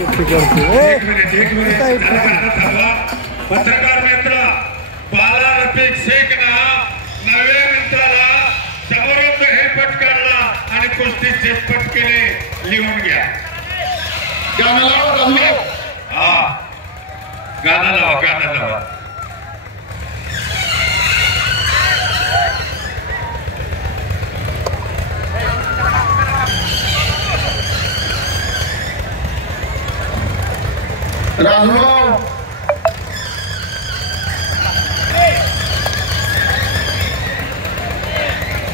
एक मिनिट पत्रकार मित्र बाला रफिक शेख ना 9व्या मिनिटाला समोरून हेल्पट काढला आणि कुस्ती झटपट केले लिहून घ्या गाणं लावा हा गाणं लावा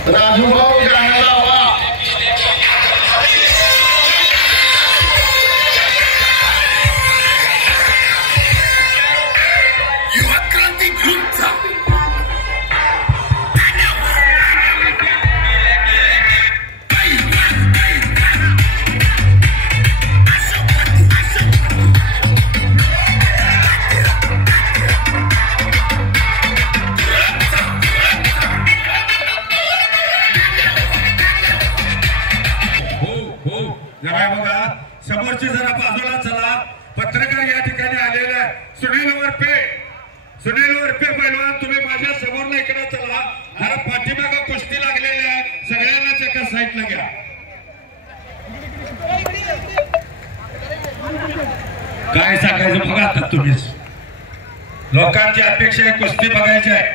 राजभाऊ गाणं लावा युवा क्रांती ग्रुपचा जरा बघा समोरची जरा बाजूला चला पत्रकार या ठिकाणी आलेला आहे सुनील वरपे पैलवान तुम्ही माझ्या समोर इकडे चला जरा पाठीमागे कुस्ती लागलेली आहे सगळ्यांनाच एका साईडला घ्या काय सांगायचं बघा आता तुम्हीच लोकांची अपेक्षा आहे कुस्ती बघायची आहे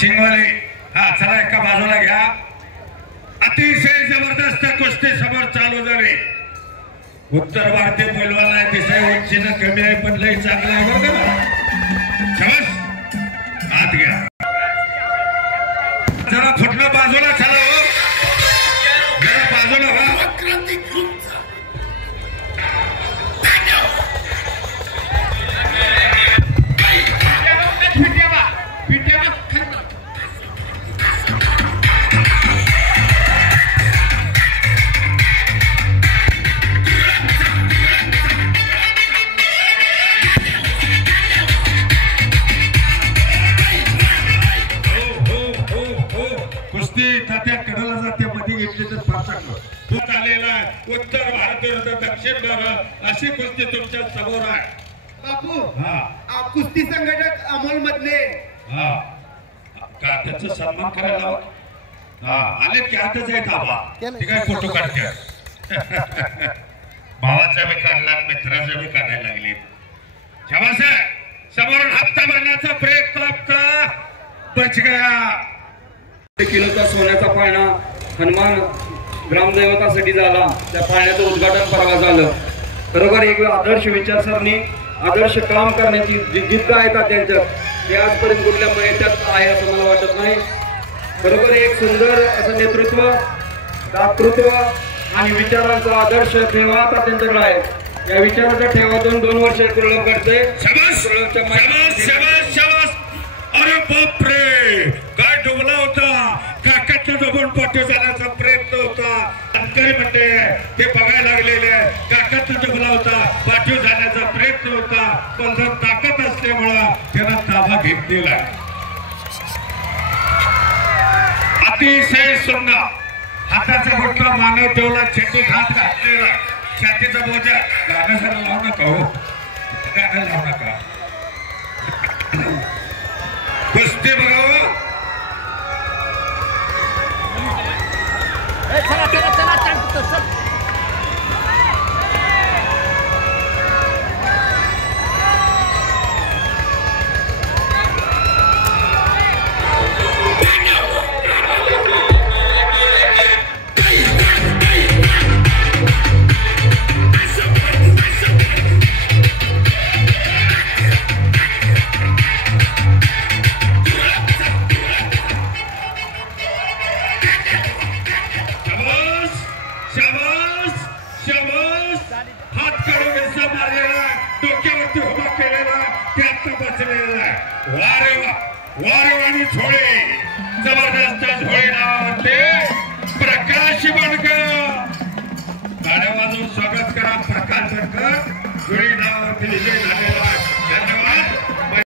शिंगवाली हा चला एका बाजूला घ्या अतिशय जबरदस्त कुस्ती समोर चालू झाली उत्तर भारतीय पैलवान आहे दिसाय उंचीनं कमी आहे पण लई चांगला आहे बरं का आत घ्या जरा फुटलं बाजूला चला हो जरा बाजूला व्हा उत्तर भारत विरुद्ध दक्षिण भारत अशी कुस्ती तुमच्या समोर आहे बापू कुस्ती संघटक अमोल मधले का त्याचा सन्मान करायला आले की आताच आहेत आबा ते काय फोटो काढतात भावाचा बी काढला मित्राचा बी काढायला लागले जेव्हा समोरून हप्ता भरण्याचा प्रयत्न आपला बच गया किलोचा सोन्याचा पाळणा हनुमान ग्रामदैवतासाठी झाला त्या पाळण्याचं उद्घाटन परवा झालं बरोबर एक आदर्श विचारसरणी आदर्श काम करण्याची जी जिद्द आहे का त्यांच्यात ते आजपर्यंत कुठल्या महिन्यात आहे असं मला वाटत नाही बरोबर एक सुंदर असं नेतृत्व दातृत्व आणि विचारांचा आदर्श ठेवा आता त्यांच्याकडे आहे या विचाराच्या ठेवातून 2 वर्ष कुर्लभ करते अरे बापरे काय डोबला होता काकाच्या डोबून पाठीव जाण्याचा प्रयत्न होता अंतरी म्हणते ते बघायला लागलेले काकाचा डोबला होता पाठीव जाण्याचा प्रयत्न होता पण जर ताकद असल्यामुळं त्याला ताबा घेतलेला अतिशय सुंदर हाताचा बोटला मानव ठेवला छातीत हात घातलेला छातीचा बोजा गाण्यासाठी लावू नका हो गाणं लावू नका कुस्ती बघावं हात काढून घ्यायचा मारलेला डोक्यावरती उभा केलेला त्यात बसलेला वारेवाणी झोळे जबरदस्त झोळे नावावरती प्रकाश बनकर गाड्या वाजवून स्वागत करा प्रकाश बनकर झोळी नावावरती विजय झालेला